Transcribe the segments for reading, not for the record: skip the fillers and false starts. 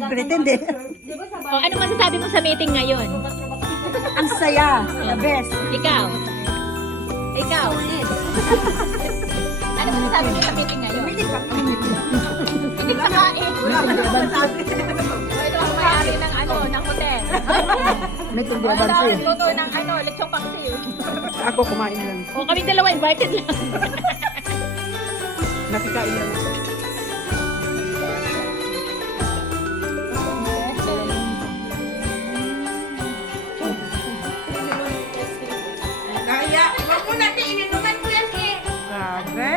pretend eh. O, ano masasabi mo sa meeting ngayon? Ang saya. The best. Ikaw? Ikaw? Ano masasabi mo sa meeting ngayon? Meeting pa kami. Hindi pa kain. Wala ka na masabi. Ito ang may-ari ng ng hotel. Meeting di Wala abansi. daw ang luto ng lechong paksi. Ako kumain lang. O, kami dalawa invited lang. Nakikain lang. Kaya, wag mo natin ininuman ko yan eh. Grabe.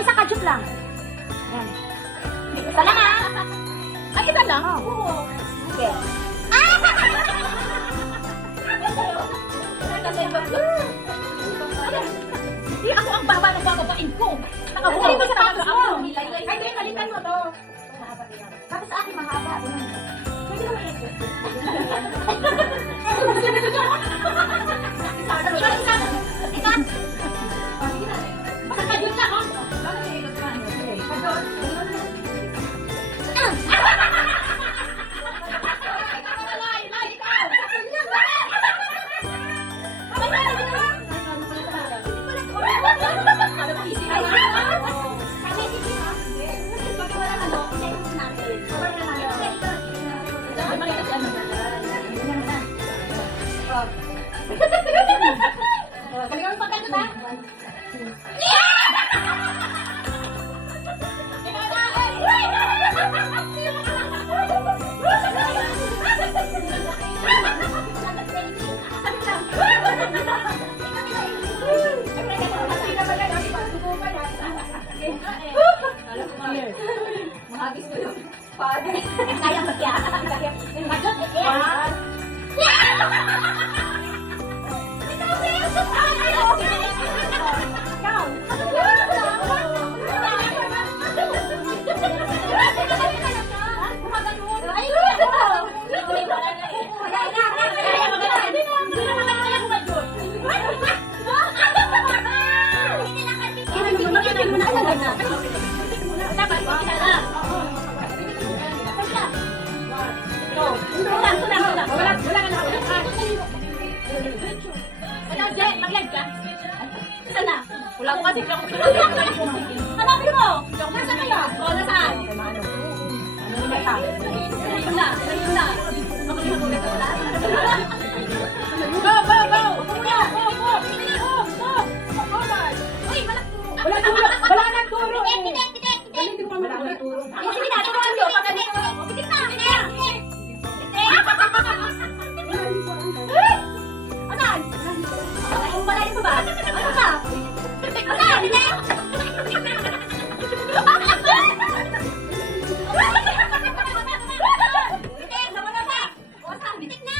Isa ketchup lang. Isa lang ah. Ay, isa lang? Oo. Okay. Di ako ang baba ng bababain ko. Nakabuhay ko sa tapos mo. Ay, hindi, kalitan mo to. Tapos sa akin, mahaba. Pwede naman i-adjust. Basta kadyon na, ha? Kalikan mo pagkano ba? Mahagis ko yung father. Kaya magkaya. Magot, wala ko kasi lang. Hanapin mo! Nasaan kayo? O, nasaan? Ayun na! Ayun na! Go! Go! Go! Go! Go! Go! Go! Uy! Wala turo! Wala nang turo! Pitik! Pitik! Pitik! Wala nang turo! Sige na! Turuan nyo! Pitik na! Pitik! Pitik! Asan? Ang malayo pa ba? Ano ka? Asan? Pitik! Pitik! Sama na ba? O, asan? Pitik na!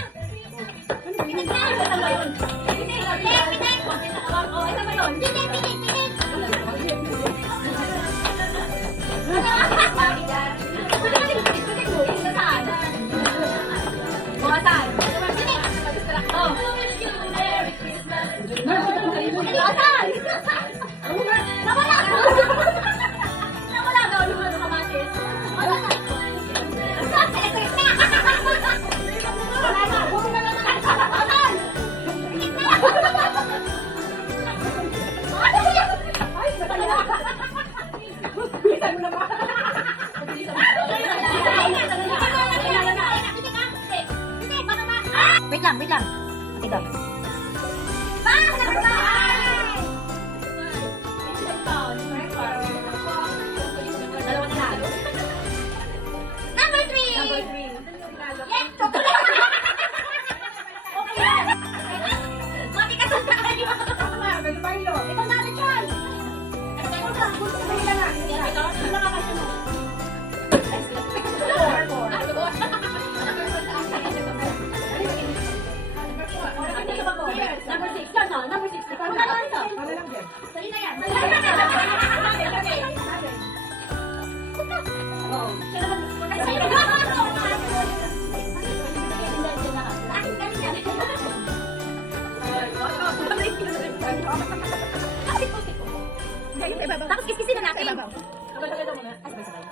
Tapos kiskisin na natin. Sabay-sabay daw muna. Ay, sabay-sabay.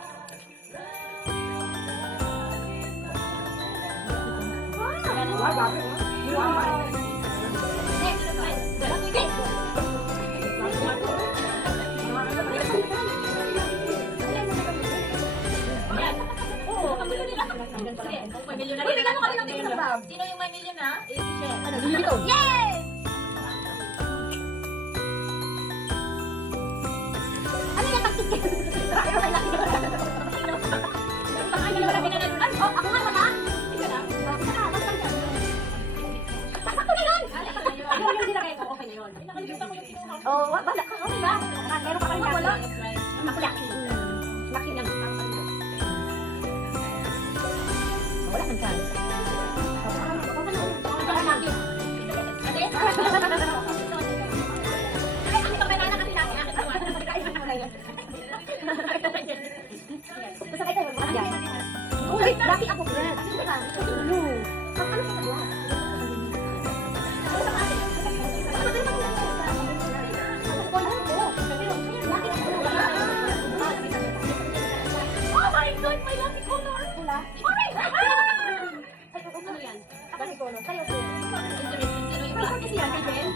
Oo, kamulo nila. Sige, may milyon na rin. Bigyan mo kami ng picture sa bag. Sino yung may milyon na? I-share. Ano, bibili ko? Yay! Ano yung taktik? Ay, laki na. Ay, dalawa na pinanalunan. Oh, ako nga wala. Ika na. Sakto na yun. Ano yung nilagay ko? Okay na yun. Nakalimutan ko yung kinuha ko. Oh, wala. Okay ba? Meron ka pa rin Wala. dati. Makulaki. Laki niya. Wala kang chance. Wala natin. Ate? Ay, ang itong banana kasi laki. Masakay tayo. Ano yan? Uy, laki ako. Ano ba? Ano? Ano sa kanya? Oh my God! May lucky color! Ay, ano yan? Ako ni Kono. Tayo po. Pero kasi yan, kay Ben?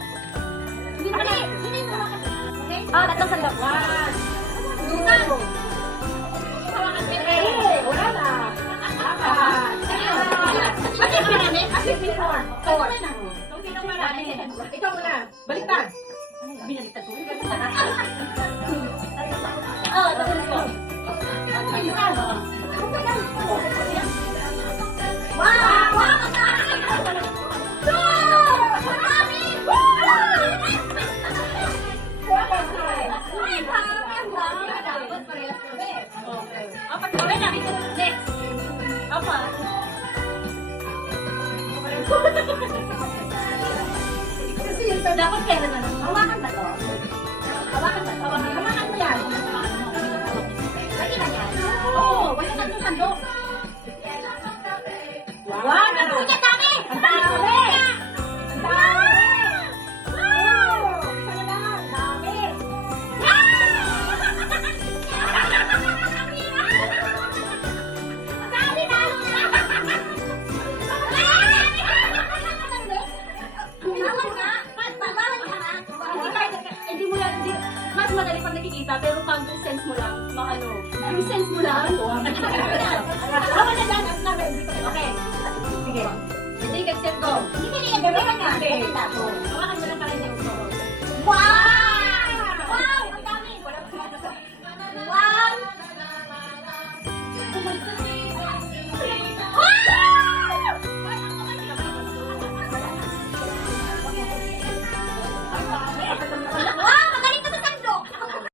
Hindi mo na. Hindi mo na kasi. Okay? Ah, tatlong sandok. One. Dutan. Hawakan mo Eh, wala na. Bakit marami? Bakit may four? Four. Kung sino marami. Ikaw muna. Baliktad. Binaliktad ko. Oh, tapos ko. Bilisan. Wow! Wow! Apat ko na. Next. Apat. Kasi yun, dapat pera na lang. Hawakan ba to? Hawakan ba to? Hawakan mo yan. Lagi na yan. Oo, wala na itong sandok. Wow! Napunya dami! Ang dami! Ang dami! Wow! Isa na lang. Dami! Dami na! Bawal nga! Bawal nga! Hindi mo yan, mas madali pag nakikita, pero pag sense mo lang, maano, yung sense mo lang, Bawal na dyan. okay. Sige. Hindi, get set, go. Hindi ka niya. Bawal nga. Hawakan mo lang para hindi ko. Wow!